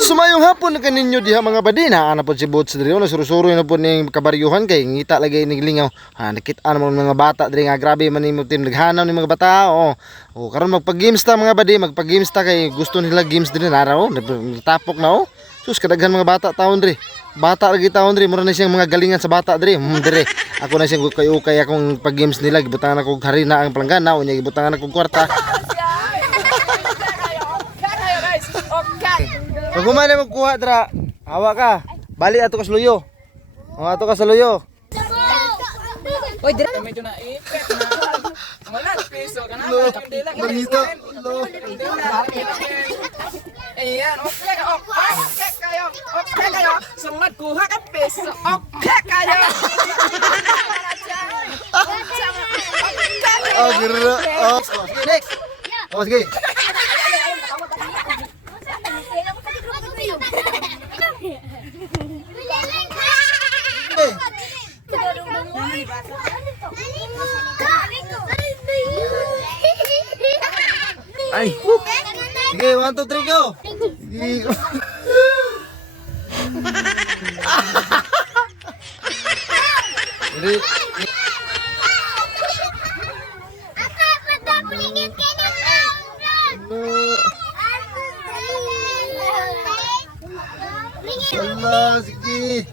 Sumayong hapon na kaninyo diha mga badina. Ana po si Bots diri na surusuroy na po ning kabaryuhan kay ngita lagay ning lingaw. Nakita naman mga bata diri nga grabe man nimo tim naghanaw ni mga bata. Karon magpa-games ta mga badi, magpa-games ta kay gusto nila games diri na raw. Tapok na Sus kadaghan mga bata taon diri. Bata lagi taon diri, mura na siyang mga galingan sa bata diri. Diri. Ako na siyang ukay-ukay akong pag-games nila, gibutangan ako harina ang palanggana, unya gibutangan ako kwarta. Pag humana magkuha dra, hawa ka. Bali ato ka sa luyo. Ato ka sa luyo. Oy, dira medyo na ipet na. Wala piso ka na. Manito. Ayan, okay kayo. Okay kayo. Sunod kuha ka piso. Okay kayo. Gira. Next. Sige. Ay. Sige, 1 2 3 go. Allah, sige.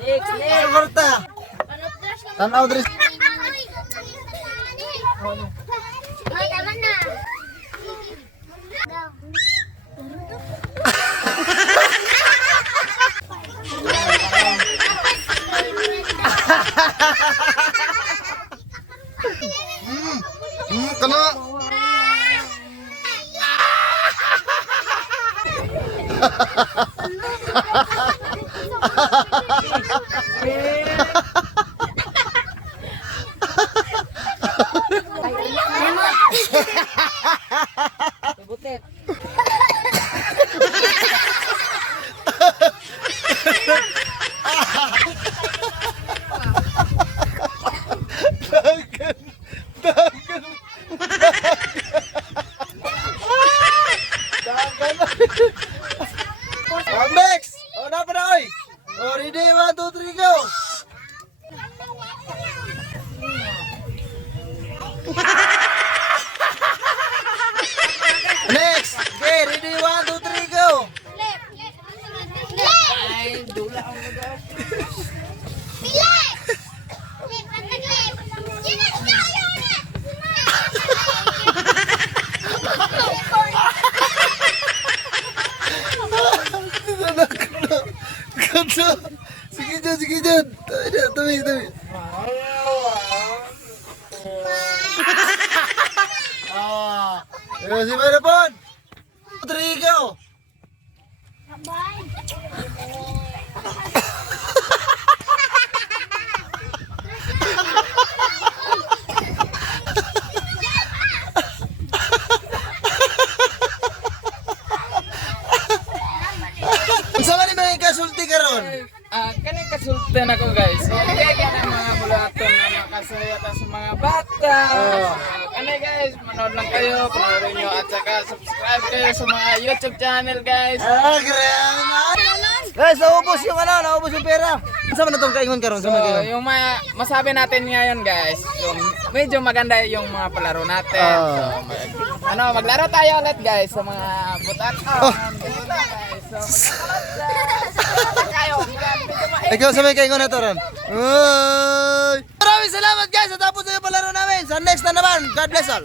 Next. Tanaw diri. Tama na. Kana. Butet. Next. Na pa na oy. Ready 1 2 3 go. Next. Okay, ready 1 2 3 go. Ay, dula ang mga. Sige dyan. Tabi. Si Marapon. 3 go. Sama ni mga kasulti karon. Kaning kasultan ako guys. Okay, kanang mga bulaton na makasaya sa mga bata. Kanay guys, manood lang kayo, panoorin nyo at saka subscribe kayo sa mga YouTube channel guys. Guys, naubos yung pera. Sama na itong kaingon karon sa mga kaingon. Yung masabi natin ngayon guys, yung medyo maganda yung mga palaro natin. Maglaro tayo ulit guys sa mga butaton. Ikaw sa may kaingon na to ron. Maraming salamat guys sa tapos sa palaro namin. Sa next na naman. God bless all.